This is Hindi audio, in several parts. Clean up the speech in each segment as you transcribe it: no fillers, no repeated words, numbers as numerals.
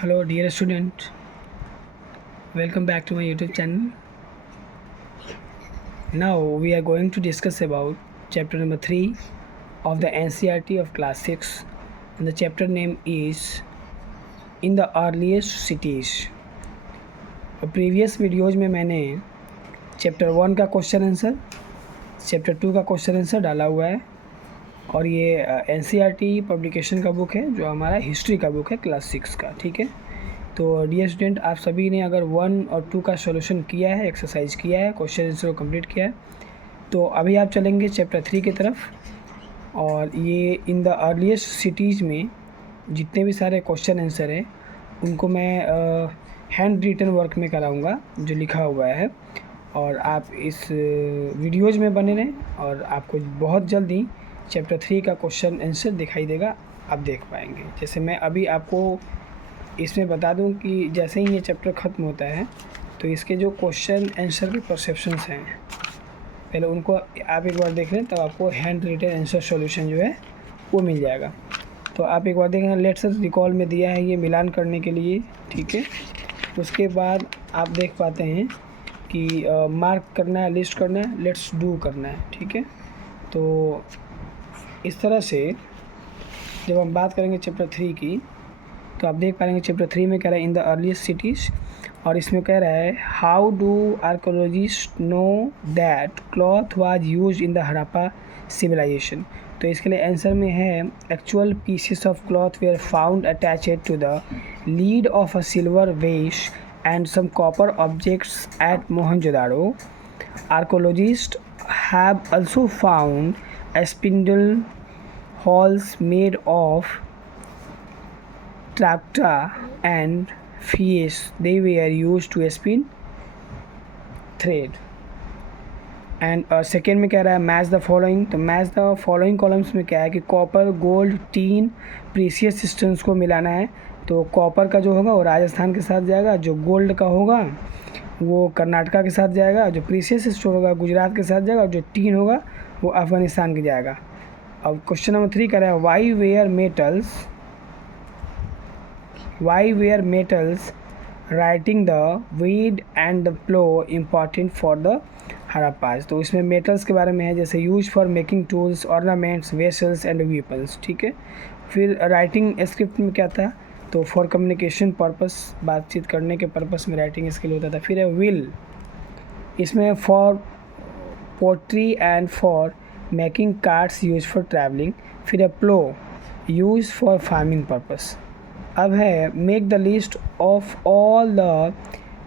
Hello dear student, welcome back to my YouTube channel. Now we are going to discuss about chapter number 3 of the NCERT of class 6, and the chapter name is In the Earliest Cities. और प्रीवियस वीडियोज़ में मैंने चैप्टर 1 का क्वेश्चन आंसर, चैप्टर 2 का क्वेश्चन आंसर डाला हुआ है, और ये NCERT पब्लिकेशन का बुक है जो हमारा हिस्ट्री का बुक है क्लास 6 का. ठीक है, तो डियर स्टूडेंट, आप सभी ने अगर 1 और 2 का सॉल्यूशन किया है, एक्सरसाइज किया है, क्वेश्चन आंसर को कंप्लीट किया है, तो अभी आप चलेंगे चैप्टर 3 की तरफ. और ये इन द अर्लीस्ट सिटीज़ में जितने भी सारे क्वेश्चन आंसर हैं उनको मैं हैंड रिटन वर्क में कराऊंगा जो लिखा हुआ है, और आप इस वीडियोज़ में बने रहें और आपको बहुत जल्दी चैप्टर 3 का क्वेश्चन आंसर दिखाई देगा, आप देख पाएंगे. जैसे मैं अभी आपको इसमें बता दूं कि जैसे ही ये चैप्टर ख़त्म होता है तो इसके जो क्वेश्चन आंसर के परसेप्शंस हैं पहले उनको आप एक बार देख लें, तब आपको हैंड रिटन आंसर सॉल्यूशन जो है वो मिल जाएगा. तो आप एक बार देखें, लेट्स रिकॉल में दिया है ये मिलान करने के लिए. ठीक है, उसके बाद आप देख पाते हैं कि मार्क करना है, लिस्ट करना है, लेट्स डू करना है. ठीक है, तो इस तरह से जब हम बात करेंगे चैप्टर 3 की, तो आप देख पाएंगे चैप्टर 3 में कह रहा है इन द अर्लीस्ट सिटीज़, और इसमें कह रहा है how do archaeologist know that cloth was used in the Harappa civilization. तो इसके लिए आंसर में है actual pieces of cloth were found attached to the lid of a silver vase and some copper objects at Mohenjodaro. Archaeologist have also found a spindle halls made of tracta and fierce. They were used to spin thread. And second में कह रहा है मैच द फॉलोइंग. तो मैच द फॉलोइंग कॉलम्स में क्या है कि copper, gold, tin, precious stones को मिलाना है. तो कॉपर का जो होगा वो राजस्थान के साथ जाएगा, जो गोल्ड का होगा वो कर्नाटका के साथ जाएगा, जो प्रीसियस स्टोन होगा गुजरात के साथ जाएगा, और जो टीन होगा वो अफगानिस्तान के जाएगा. अब क्वेश्चन नंबर 3 कह रहा है why were metals writing the weed and the plow important for the हड़प्पाज. तो इसमें मेटल्स के बारे में है, जैसे use for making tools, ornaments, vessels and weapons. ठीक है, फिर राइटिंग स्क्रिप्ट में क्या था, तो फॉर कम्युनिकेशन पर्पस, बातचीत करने के पर्पस में राइटिंग स्किल होता था. फिर है विल, इसमें for pottery and for making carts use for travelling. फिर है plough, use for farming purpose. अब है make the list of all the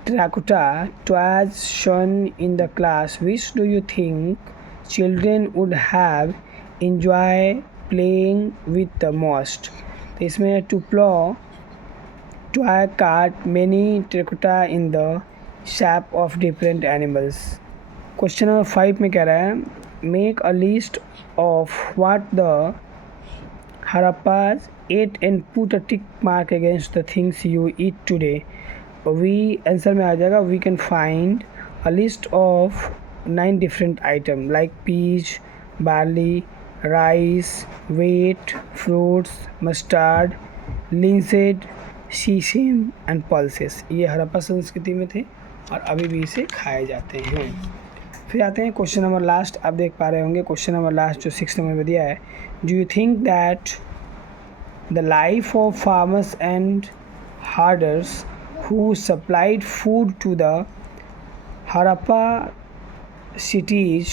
terracotta toys shown in the class. Which do you think children would have enjoy playing with the most? तो इसमें to plow, toy cart, many terracotta in the shape of different animals. Question number 5 में कह रहा है make a list of what the Harappas ate and put a tick mark against the things you eat today. V answer में आ जाएगा we can find a list of 9 different item like peach, barley, rice, wheat, fruits, mustard, linseed, sesame and pulses. ये हड़प्पा संस्कृति में थे और अभी भी इसे खाए जाते हैं. फिर आते हैं क्वेश्चन नंबर लास्ट. आप देख पा रहे होंगे क्वेश्चन नंबर लास्ट जो 6 नंबर में दिया है, do you think that the life of farmers and herders who supplied food to the Harappa cities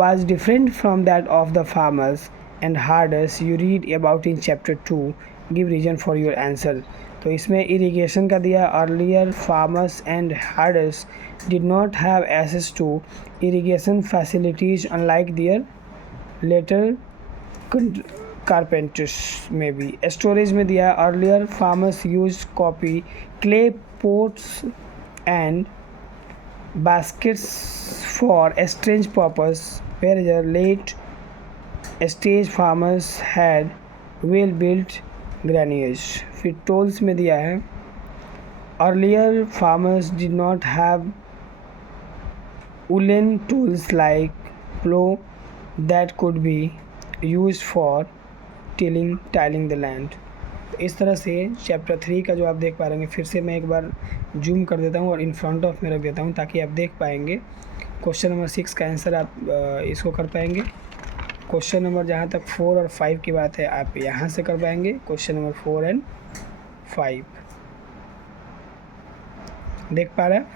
was different from that of the farmers and herders you read about in chapter 2. Give reason for your answer. तो इसमें इरिगेशन का दिया. Earlier farmers and herders did not have access to irrigation facilities unlike their later carpenters में भी. स्टोरेज में दिया earlier farmers use copy, clay pots and baskets for strange purpose, where late stage farmers had well built granules. फिर टोल्स में दिया है earlier farmers did not have woollen tools like plough that could be used for tilling the land. तो इस तरह से चैप्टर 3 का जो आप देख पा रहे हैं, फिर से मैं एक बार जूम कर देता हूँ और इन फ्रंट ऑफ में रख देता हूँ ताकि आप देख पाएंगे। क्वेश्चन नंबर 6 का आंसर आप इसको कर पाएंगे। क्वेश्चन नंबर जहाँ तक 4 और 5 की बात है आप यहाँ से कर पाएंगे, क्वेश्चन नंबर 4 एंड 5 देख पा रहे हैं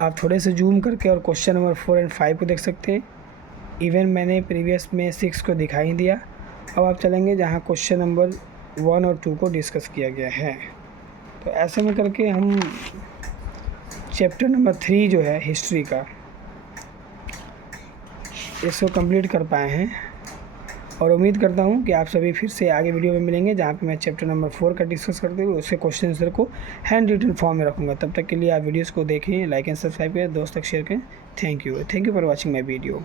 आप थोड़े से जूम करके, और क्वेश्चन नंबर 4 एंड 5 को देख सकते हैं। इवन मैंने प्रीवियस में 6 को दिखा ही दिया। अब आप चलेंगे जहाँ क्वेश्चन नंबर 1 और 2 को डिस्कस किया गया है। तो ऐसे में करके हम चैप्टर नंबर 3 जो है हिस्ट्री का, इसको कंप्लीट कर पाए हैं। और उम्मीद करता हूँ कि आप सभी फिर से आगे वीडियो में मिलेंगे जहाँ पे मैं चैप्टर नंबर 4 का डिस्कस करते हुए उसके क्वेश्चन आंसर को हैंड रिटन फॉर्म में रखूँगा। तब तक के लिए आप वीडियोस को देखें, लाइक एंड सब्सक्राइब करें, दोस्त तक शेयर करें। Thank you for watching my video.